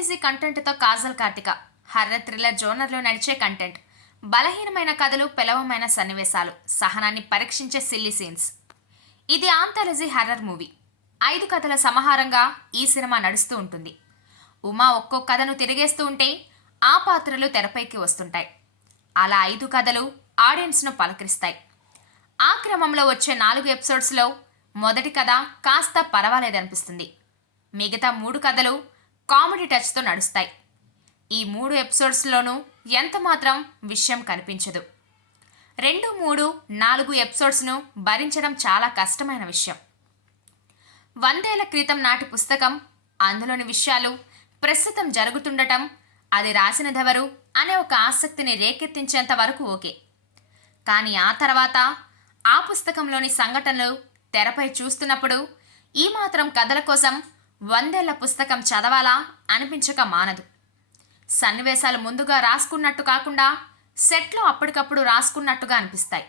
Easy కంటెంట్తో Kajal Karthika. Horror thriller జోనర్లో నడిచే కంటెంట్ బలహీనమైన కథలు పెలవమైన సన్నివేశాలు సహనాన్ని పరీక్షించే సిల్లీ సీన్స్ ఇది ఆంథాలజీ హర్రర్ మూవీ ఐదు కథల సమాహారంగా ఈ సినిమా నడుస్తూ ఉంటుంది. ఉమా ఒక్కో కథను తిరిగేస్తూ ఉంటే ఆ పాత్రలు తెరపైకి వస్తుంటాయి. అలా ఐదు కథలు ఆడియన్స్ను పలకరిస్తాయి. ఆ క్రమంలో వచ్చే నాలుగు ఎపిసోడ్స్లో మొదటి కథ కాస్త పర్వాలేదనిపిస్తుంది. మిగతా మూడు కథలు కామెడీ టచ్తో నడుస్తాయి. ఈ మూడు ఎపిసోడ్స్లోనూ ఎంత మాత్రం విషయం కనిపించదు. రెండు మూడు నాలుగు ఎపిసోడ్స్ను భరించడం చాలా కష్టమైన విషయం. వందేళ్ళ క్రితం నాటి పుస్తకం అందులోని విషయాలు ప్రస్తుతం జరుగుతుండటం అది రాసినదెవరు అనే ఒక ఆసక్తిని రేకెత్తించేంత వరకు ఓకే. కానీ ఆ తర్వాత ఆ పుస్తకంలోని సంఘటనలు తెరపై చూస్తున్నప్పుడు ఈ మాత్రం కథల కోసం వందేళ్ళ పుస్తకం చదవాలా అనిపించక మానదు. సన్నివేశాలు ముందుగా రాసుకున్నట్టు కాకుండా సెట్లో అప్పటికప్పుడు రాసుకున్నట్టుగా అనిపిస్తాయి.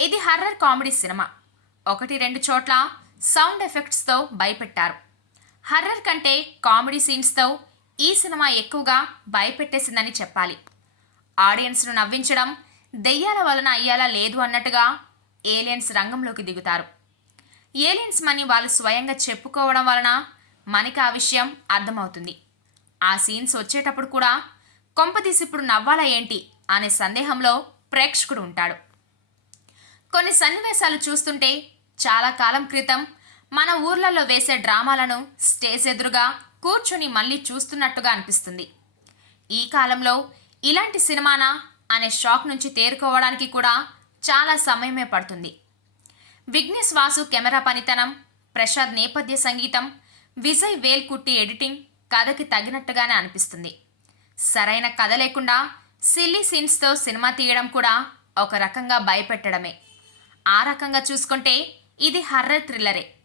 ఇది హర్రర్ కామెడీ సినిమా. ఒకటి రెండు చోట్ల సౌండ్ ఎఫెక్ట్స్తో భయపెట్టారు. హర్రర్ కంటే కామెడీ సీన్స్తో ఈ సినిమా ఎక్కువగా భయపెట్టేసిందని చెప్పాలి. ఆడియన్స్ను నవ్వించడం దెయ్యాల వలన అయ్యేలా లేదు అన్నట్టుగా ఏలియన్స్ రంగంలోకి దిగుతారు. ఏలియన్స్ మని వాళ్ళు స్వయంగా చెప్పుకోవడం వలన మనకి ఆ విషయం అర్థమవుతుంది. ఆ సీన్స్ వచ్చేటప్పుడు కూడా కొంపదీసి ఇప్పుడు నవ్వాలా ఏంటి అనే సందేహంలో ప్రేక్షకుడు ఉంటాడు. కొన్ని సన్నివేశాలు చూస్తుంటే చాలా కాలం క్రితం మన ఊర్లలో వేసే డ్రామాలను స్టేజ్ ఎదురుగా కూర్చుని మళ్ళీ చూస్తున్నట్టుగా అనిపిస్తుంది. ఈ కాలంలో ఇలాంటి సినిమానా అనే షాక్ నుంచి తేరుకోవడానికి కూడా చాలా సమయమే పడుతుంది. విఘ్నేష్ వాసు కెమెరా పనితనం ప్రసాద్ నేపథ్య సంగీతం విజయ్ వేల్కుట్టి ఎడిటింగ్ కథకి తగినట్టుగానే అనిపిస్తుంది. సరైన కథ లేకుండా సిల్లీ సీన్స్తో సినిమా తీయడం కూడా ఒక రకంగా భయపెట్టడమే. ఆ రకంగా చూసుకుంటే ఇది హర్రర్ థ్రిల్లరే.